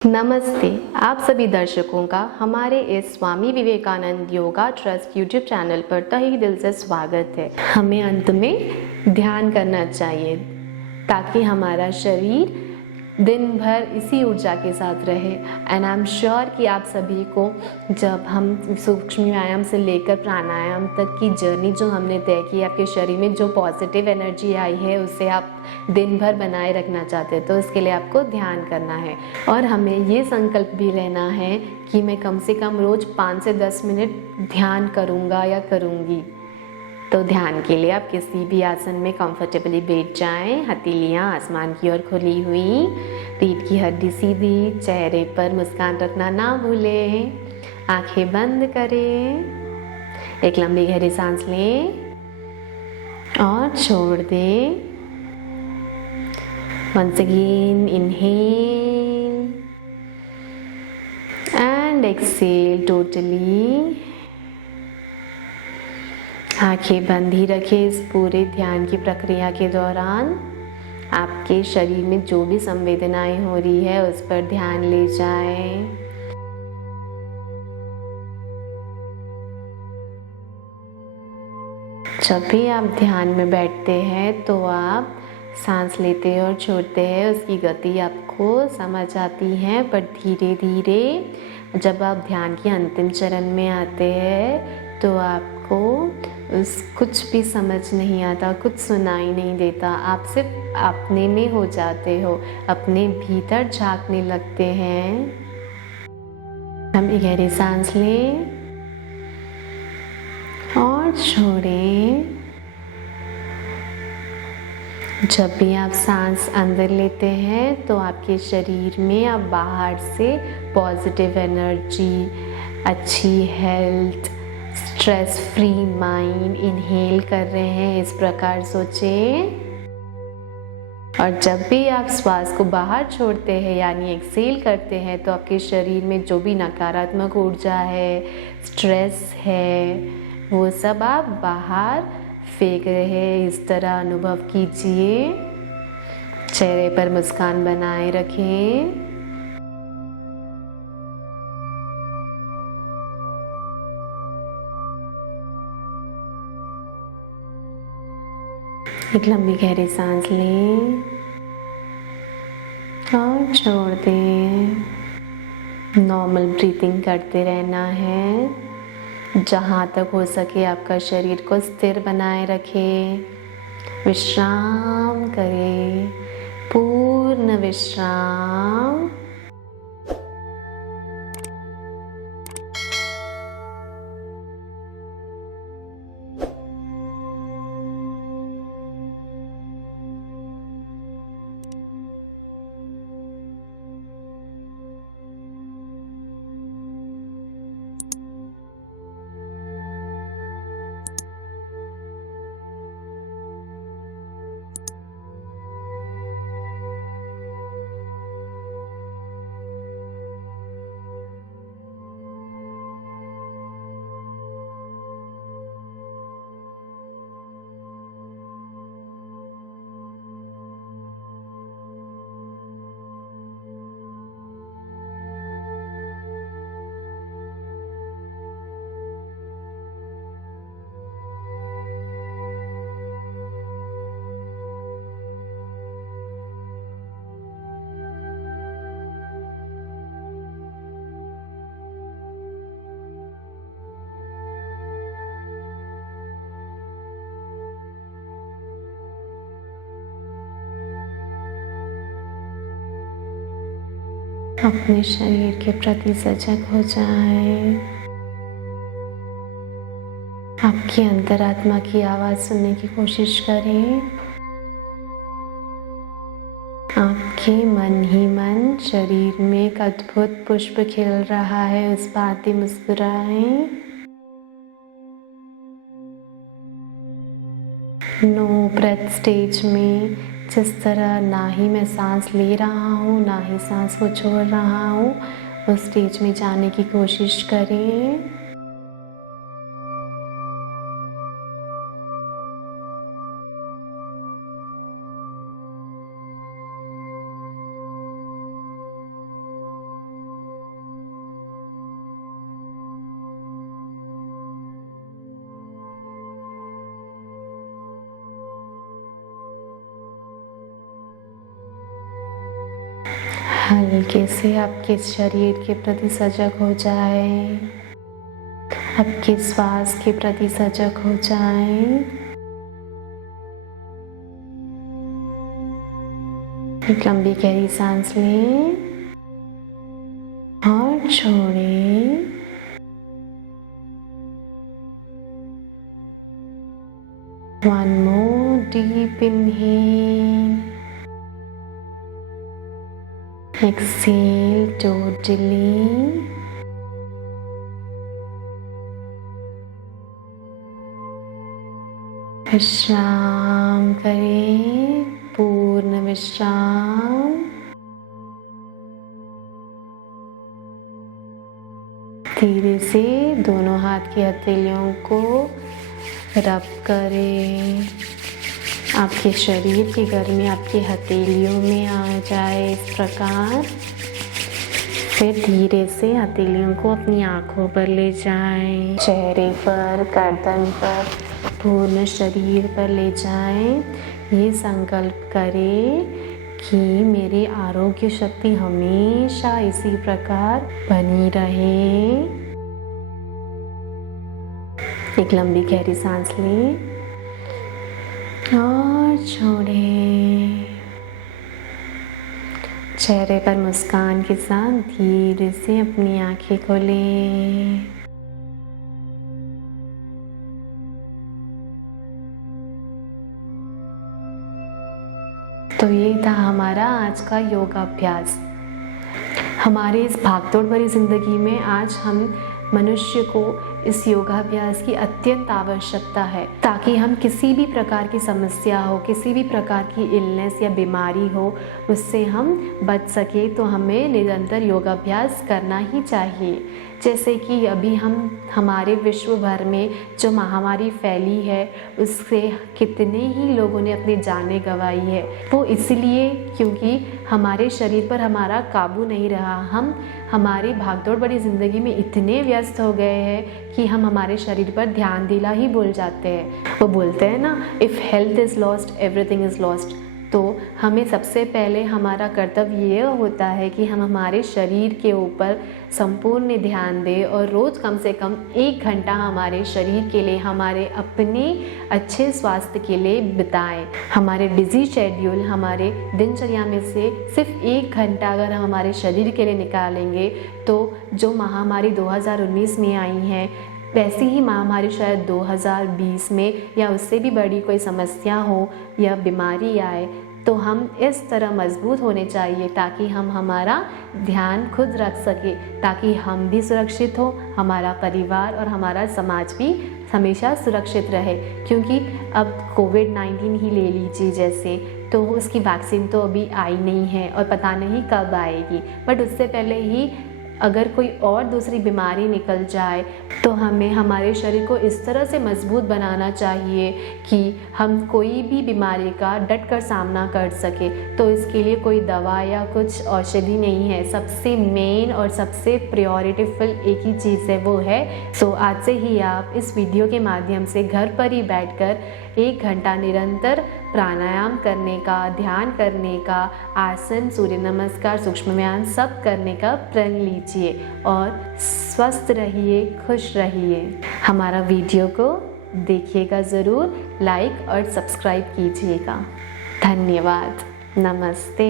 नमस्ते। आप सभी दर्शकों का हमारे इस Swami Vivekananda Yoga trust YouTube channel पर तहे दिल से स्वागत है। हमें अंत में ध्यान करना चाहिए ताकि हमारा शरीर दिन भर इसी ऊर्जा के साथ रहे। एंड आई एम श्योर कि आप सभी को जब हम सूक्ष्म व्यायाम से लेकर प्राणायाम तक की जर्नी जो हमने तय की, आपके शरीर में जो पॉजिटिव एनर्जी आई है उसे आप दिन भर बनाए रखना चाहते हैं, तो इसके लिए आपको ध्यान करना है। और हमें ये संकल्प भी लेना है कि मैं कम से कम रोज़ 5 से 10 मिनट ध्यान करूँगा या करूँगी। तो ध्यान के लिए आप किसी भी आसन में कंफर्टेबली बैठ जाएं। हथेलियाँ आसमान की ओर खुली हुई, रीढ़ की हड्डी सीधी, चेहरे पर मुस्कान रखना ना भूलें। आंखें बंद करें, एक लंबी गहरी सांस लें और छोड़ दें। Once again, inhale and exhale totally. आंखें बंद ही रखें। इस पूरे ध्यान की प्रक्रिया के दौरान आपके शरीर में जो भी संवेदनाएं हो रही है उस पर ध्यान ले जाएं। जब भी आप ध्यान में बैठते हैं तो आप सांस लेते और छोड़ते हैं, उसकी गति आपको समझ आती है, पर धीरे धीरे जब आप ध्यान के अंतिम चरण में आते हैं तो आपको कुछ भी समझ नहीं आता, कुछ सुनाई नहीं देता। आप सिर्फ अपने में हो जाते हो, अपने भीतर झांकने लगते हैं। हम एक गहरी सांस लें और छोड़ें। जब भी आप सांस अंदर लेते हैं तो आपके शरीर में आप बाहर से पॉजिटिव एनर्जी, अच्छी health, stress free mind inhale कर रहे हैं, इस प्रकार सोचें। और जब भी आप श्वास को बाहर छोड़ते हैं यानी एक्सेल करते हैं तो आपके शरीर में जो भी नकारात्मक ऊर्जा है, स्ट्रेस है, वो सब आप बाहर फेंक रहे हैं। इस तरह अनुभव कीजिए। चेहरे पर मुस्कान बनाए रखें। एक लंबी गहरी सांस लें और छोड़ दें। नॉर्मल ब्रीथिंग करते रहना है। जहाँ तक हो सके आपका शरीर को स्थिर बनाए रखें। विश्राम करें, पूर्ण विश्राम। अपने शरीर के प्रति सजग हो जाएं। आपकी अंतरात्मा की आवाज़ सुनने की कोशिश करें। आपके मन ही मन शरीर में एक अद्भुत पुष्प खिल रहा है, उस बात ही मुस्कुराएं। नो ब्रेथ स्टेज में जिस तरह ना ही मैं सांस ले रहा हूँ ना ही सांस को छोड़ रहा हूँ, उस स्टेज में जाने की कोशिश करें। हल्के से आपके शरीर के प्रति सजग हो जाए, आपके श्वास के प्रति सजग हो जाए। एक लंबी गहरी सांस लें और छोड़ें। One more deep inhale. Exhale totally. विश्राम करें, पूर्ण विश्राम। धीरे से दोनों हाथ की हथेलियों को रब करें। आपके शरीर की गर्मी आपकी हथेलियों में आ जाए इस प्रकार। फिर धीरे से हथेलियों को अपनी आंखों पर ले जाएं, चेहरे पर, गर्दन पर, पूर्ण शरीर पर ले जाएं। ये संकल्प करें कि मेरी आरोग्य शक्ति हमेशा इसी प्रकार बनी रहे। एक लंबी गहरी सांस लें और छोड़ें। चेहरे पर मुस्कान के साथ धीरे से अपनी आंखें खोलें। तो ये था हमारा आज का योगा अभ्यास। हमारे इस भागदौड़ भरी जिंदगी में आज हम मनुष्य को इस योगाभ्यास की अत्यंत आवश्यकता है, ताकि हम किसी भी प्रकार की समस्या हो, किसी भी प्रकार की इलनेस या बीमारी हो, उससे हम बच सके। तो हमें निरंतर योगाभ्यास करना ही चाहिए। जैसे कि अभी हमारे विश्व भर में जो महामारी फैली है, उससे कितने ही लोगों ने अपनी जानें गंवाई है। वो इसलिए क्योंकि हमारे शरीर पर हमारा काबू नहीं रहा। हम हमारी भागदौड़ भरी ज़िंदगी में इतने व्यस्त हो गए हैं कि हम हमारे शरीर पर ध्यान देना ही भूल जाते हैं। वो बोलते हैं ना, if health is lost everything is lost. तो हमें सबसे पहले हमारा कर्तव्य ये होता है कि हम हमारे शरीर के ऊपर संपूर्ण ध्यान दें और रोज़ कम से कम 1 घंटा हमारे शरीर के लिए, हमारे अपने अच्छे स्वास्थ्य के लिए बिताएं। हमारे बिजी शेड्यूल, हमारे दिनचर्या में से सिर्फ 1 घंटा अगर हम हमारे शरीर के लिए निकालेंगे, तो जो महामारी 2019 में आई हैं, वैसी ही महामारी शायद 2020 में या उससे भी बड़ी कोई समस्या हो या बीमारी आए, तो हम इस तरह मजबूत होने चाहिए ताकि हम हमारा ध्यान खुद रख सके, ताकि हम भी सुरक्षित हो, हमारा परिवार और हमारा समाज भी हमेशा सुरक्षित रहे। क्योंकि अब कोविड-19 ही ले लीजिए जैसे, तो उसकी वैक्सीन तो अभी आई नहीं है और पता नहीं कब आएगी, बट उससे पहले ही अगर कोई और दूसरी बीमारी निकल जाए तो हमें हमारे शरीर को इस तरह से मजबूत बनाना चाहिए कि हम कोई भी बीमारी का डट कर सामना कर सके। तो इसके लिए कोई दवा या कुछ औषधि नहीं है। सबसे मेन और सबसे प्रायोरिटी फुल एक ही चीज़ है, वो है सो आज से ही आप इस वीडियो के माध्यम से घर पर ही बैठकर 1 घंटा निरंतर प्राणायाम करने का, ध्यान करने का, आसन, सूर्य नमस्कार, सूक्ष्म व्यायाम सब करने का प्रण लीजिए और स्वस्थ रहिए, खुश रहिए। हमारा वीडियो को देखिएगा ज़रूर, लाइक और सब्सक्राइब कीजिएगा। धन्यवाद। नमस्ते।